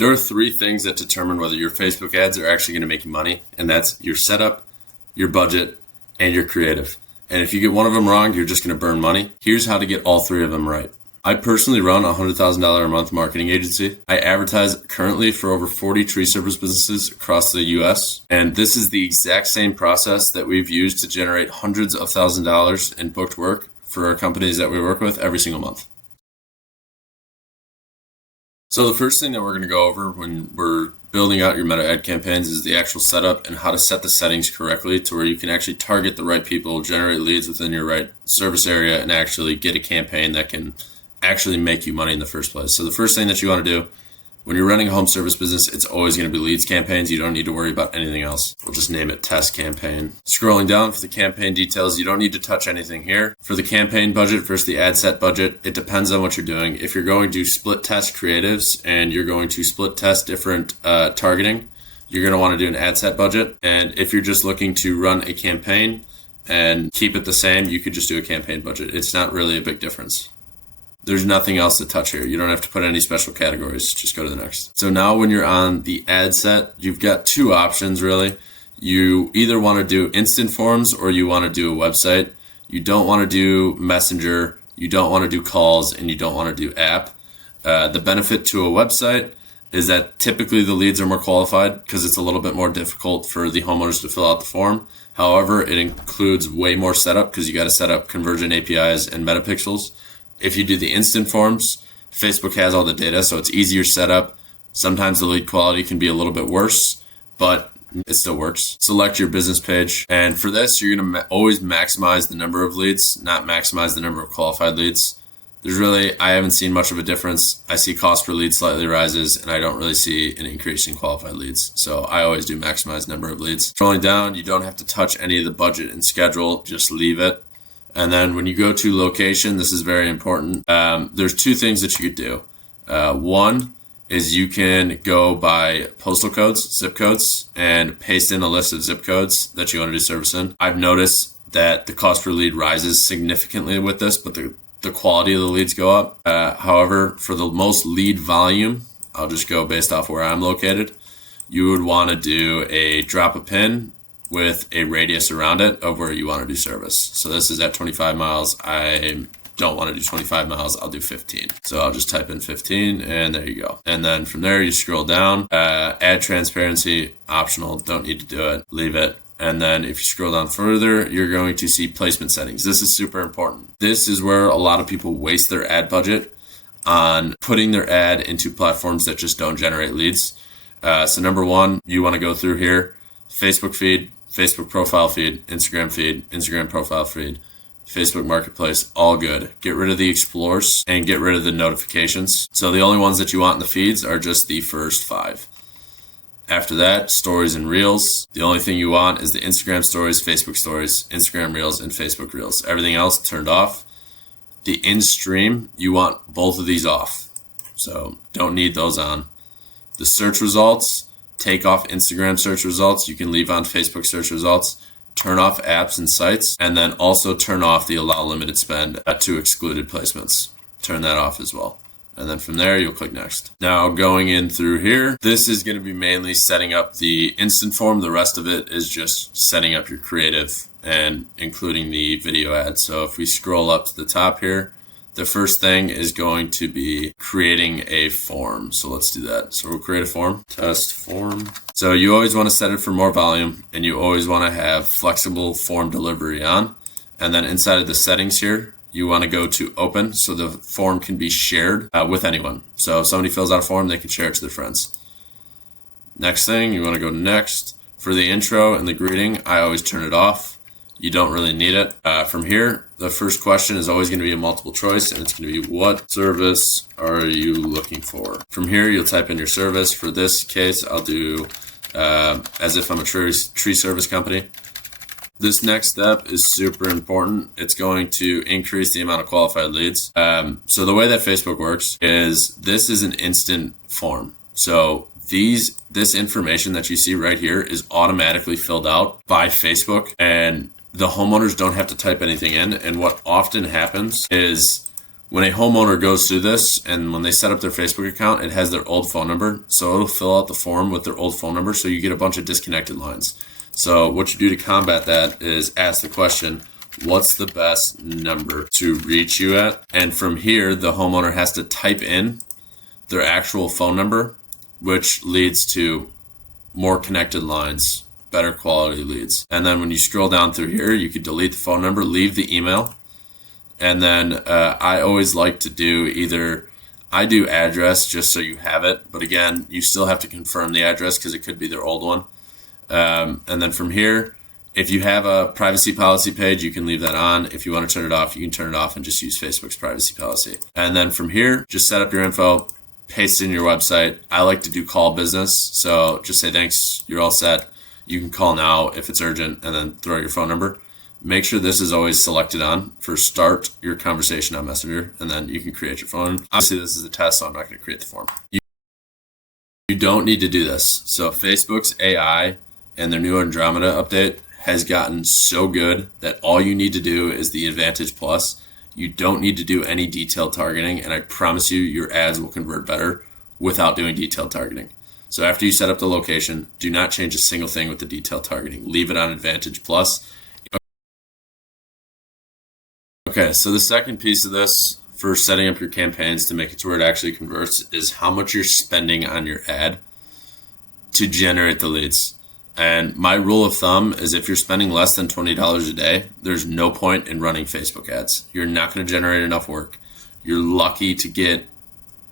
There are three things that determine whether your Facebook ads are actually going to make you money, and that's your setup, your budget, and your creative. And if you get one of them wrong, you're just going to burn money. Here's how to get all three of them right. I personally run a $100,000 a month marketing agency. I advertise currently for over 40 tree service businesses across the US. And this is the exact same process that we've used to generate hundreds of thousands of dollars in booked work for our companies that we work with every single month. So the first thing that we're going to go over when we're building out your meta ad campaigns is the actual setup and how to set the settings correctly to where you can actually target the right people, generate leads within your right service area, and actually get a campaign that can actually make you money in the first place. So the first thing that you want to do when you're running a home service business, it's always going to be leads campaigns. You don't need to worry about anything else. We'll just name it test campaign. Scrolling down for the campaign details, you don't need to touch anything here. For the campaign budget versus the ad set budget, it depends on what you're doing. If you're going to split test creatives and you're going to split test different targeting, you're going to want to do an ad set budget. And if you're just looking to run a campaign and keep it the same, you could just do a campaign budget. It's not really a big difference. There's nothing else to touch here. You don't have to put any special categories. Just go to the next. So now when you're on the ad set, you've got two options really. You either want to do instant forms or you want to do a website. You don't want to do messenger. You don't want to do calls, and you don't want to do app. The benefit to a website is that typically the leads are more qualified because it's a little bit more difficult for the homeowners to fill out the form. However, it includes way more setup because you got to set up conversion APIs and metapixels. If you do the instant forms, Facebook has all the data, so it's easier setup. Sometimes the lead quality can be a little bit worse, but it still works. Select your business page. And for this, you're going to always maximize the number of leads, not maximize the number of qualified leads. I haven't seen much of a difference. I see cost per lead slightly rises, and I don't really see an increase in qualified leads. So I always do maximize number of leads. Scrolling down, you don't have to touch any of the budget and schedule, just leave it. And then when you go to location, this is very important. There's two things that you could do. One is you can go by postal codes, zip codes, and paste in a list of zip codes that you want to do service in. I've noticed that the cost per lead rises significantly with this, but the quality of the leads go up. However, for the most lead volume, I'll just go based off where I'm located. You would want to do a drop a pin with a radius around it of where you want to do service. So this is at 25 miles. I don't want to do 25 miles. I'll do 15. So I'll just type in 15 and there you go. And then from there you scroll down, add transparency, optional, don't need to do it, leave it. And then if you scroll down further, you're going to see placement settings. This is super important. This is where a lot of people waste their ad budget on putting their ad into platforms that just don't generate leads. So number one, you want to go through here, Facebook feed, Facebook profile feed, Instagram profile feed, Facebook Marketplace, all good. Get rid of the explores and get rid of the notifications. So the only ones that you want in the feeds are just the first 5. After that, stories and reels. The only thing you want is the Instagram stories, Facebook stories, Instagram reels, and Facebook reels. Everything else turned off. The in-stream, you want both of these off. So don't need those on. The search results, take off Instagram search results. You can leave on Facebook search results. Turn off apps and sites, and then also turn off the allow limited spend to excluded placements. Turn that off as well. And then from there, you'll click next. Now going in through here, this is going to be mainly setting up the instant form. The rest of it is just setting up your creative and including the video ad. So if we scroll up to the top here, the first thing is going to be creating a form. So let's do that. So we'll create a form, test form. So you always want to set it for more volume, and you always want to have flexible form delivery on. And then inside of the settings here, you want to go to open so the form can be shared with anyone. So if somebody fills out a form, they can share it to their friends. Next thing, you want to go to next. For the intro and the greeting, I always turn it off. You don't really need it. From here, the first question is always going to be a multiple choice, and it's going to be, what service are you looking for? From here, you'll type in your service. For this case, I'll do as if I'm a tree service company. This next step is super important. It's going to increase the amount of qualified leads. So the way that Facebook works is this is an instant form. So this information that you see right here is automatically filled out by Facebook, and the homeowners don't have to type anything in. And what often happens is When a homeowner goes through this and when they set up their Facebook account, it has their old phone number. So it'll fill out the form with their old phone number. So you get a bunch of disconnected lines. So what you do to combat that is ask the question, what's the best number to reach you at? And from here, the homeowner has to type in their actual phone number, which leads to more connected lines, better quality leads. And then when you scroll down through here, you could delete the phone number, leave the email. And then I always like to do I do address just so you have it. But again, you still have to confirm the address because it could be their old one. And then from here, if you have a privacy policy page, you can leave that on. If you want to turn it off, you can turn it off and just use Facebook's privacy policy. And then from here, just set up your info, paste it in your website. I like to do call business. So just say, thanks, you're all set. You can call now if it's urgent, and then throw out your phone number. Make sure this is always selected on for start your conversation on Messenger, and then you can create your phone. Obviously, this is a test, so I'm not going to create the form. You don't need to do this. So Facebook's AI and their new Andromeda update has gotten so good that all you need to do is the Advantage Plus. You don't need to do any detailed targeting, and I promise you your ads will convert better without doing detailed targeting. So after you set up the location, do not change a single thing with the detailed targeting. Leave it on Advantage Plus. Okay, so the second piece of this for setting up your campaigns to make it to where it actually converts is how much you're spending on your ad to generate the leads. And my rule of thumb is if you're spending less than $20 a day, there's no point in running Facebook ads. You're not going to generate enough work. You're lucky to get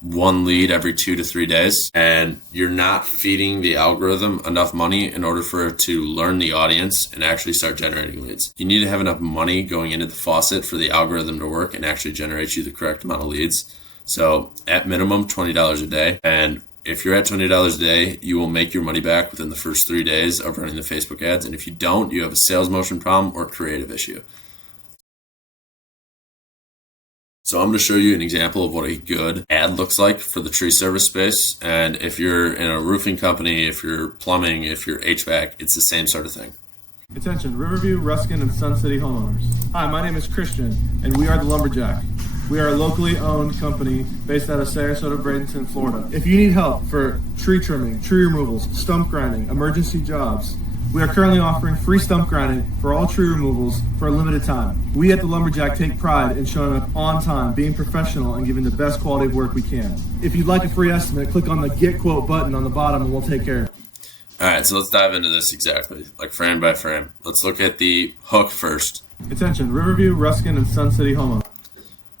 one lead every 2 to 3 days, and you're not feeding the algorithm enough money in order for it to learn the audience and actually start generating leads. You need to have enough money going into the faucet for the algorithm to work and actually generate you the correct amount of leads. So at minimum, $20 a day. And if you're at $20 a day, you will make your money back within the first 3 days of running the Facebook ads. And if you don't, you have a sales motion problem or a creative issue. So I'm going to show you an example of what a good ad looks like for the tree service space. And if you're in a roofing company, if you're plumbing, if you're HVAC, it's the same sort of thing. Attention, Riverview, Ruskin, and Sun City homeowners. Hi, my name is Christian, and we are the Lumberjack. We are a locally owned company based out of Sarasota, Bradenton, Florida. If you need help for tree trimming, tree removals, stump grinding, emergency jobs, we are currently offering free stump grinding for all tree removals for a limited time. We at the Lumberjack take pride in showing up on time, being professional, and giving the best quality of work we can. If you'd like a free estimate, click on the Get Quote button on the bottom and we'll take care of it. All right, so let's dive into this exactly, like frame by frame. Let's look at the hook first. Attention, Riverview, Ruskin, and Sun City homeowners.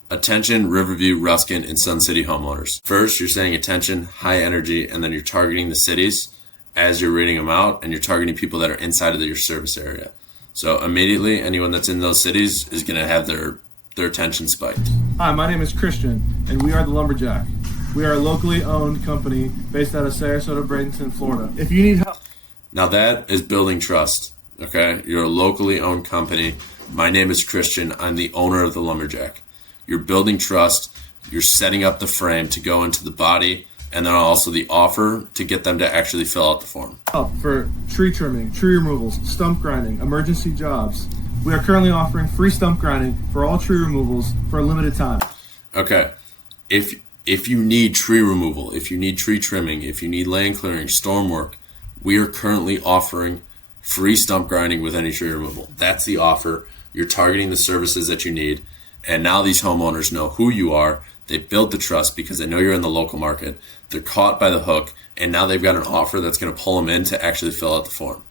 Attention, Riverview, Ruskin, and Sun City homeowners. First, you're saying attention, high energy, and then you're targeting the cities as you're reading them out, and you're targeting people that are inside of your service area. So immediately, anyone that's in those cities is going to have their attention spiked. Hi, my name is Christian, and we are the Lumberjack. We are a locally owned company based out of Sarasota, Bradenton, Florida. If you need help. Now that is building trust, okay? You're a locally owned company. My name is Christian. I'm the owner of the Lumberjack. You're building trust. You're setting up the frame to go into the body, and then also the offer to get them to actually fill out the form. Help for tree trimming, tree removals, stump grinding, emergency jobs. We are currently offering free stump grinding for all tree removals for a limited time. Okay. If you need tree removal, if you need tree trimming, if you need land clearing, storm work, we are currently offering free stump grinding with any tree removal. That's the offer. You're targeting the services that you need. And now these homeowners know who you are. They built the trust because they know you're in the local market. They're caught by the hook, and now they've got an offer that's going to pull them in to actually fill out the form.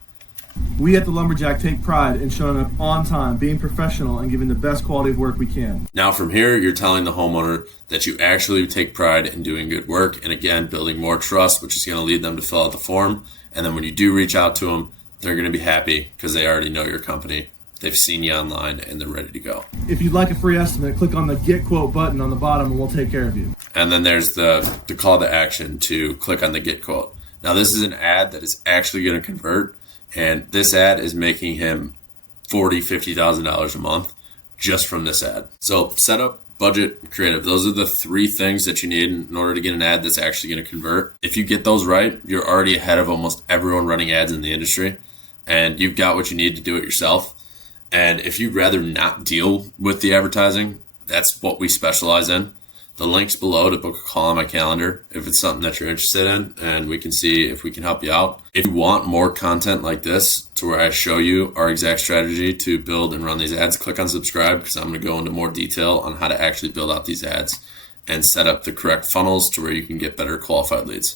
We at the Lumberjack take pride in showing up on time, being professional, and giving the best quality of work we can. Now from here, you're telling the homeowner that you actually take pride in doing good work, and again, building more trust, which is going to lead them to fill out the form. And then when you do reach out to them, they're going to be happy because they already know your company. They've seen you online, and they're ready to go. If you'd like a free estimate, click on the Get Quote button on the bottom, and we'll take care of you. And then there's the call to action to click on the Get Quote. Now, this is an ad that is actually going to convert, and this ad is making him $40,000, $50,000 a month just from this ad. So setup, budget, creative. Those are the three things that you need in order to get an ad that's actually going to convert. If you get those right, you're already ahead of almost everyone running ads in the industry, and you've got what you need to do it yourself. And if you'd rather not deal with the advertising, That's what we specialize in. The link's below to book a call on my calendar if it's something that you're interested in, and we can see if we can help you out. If you want more content like this to where I show you our exact strategy to build and run these ads, click on subscribe, because I'm going to go into more detail on how to actually build out these ads and set up the correct funnels to where you can get better qualified leads.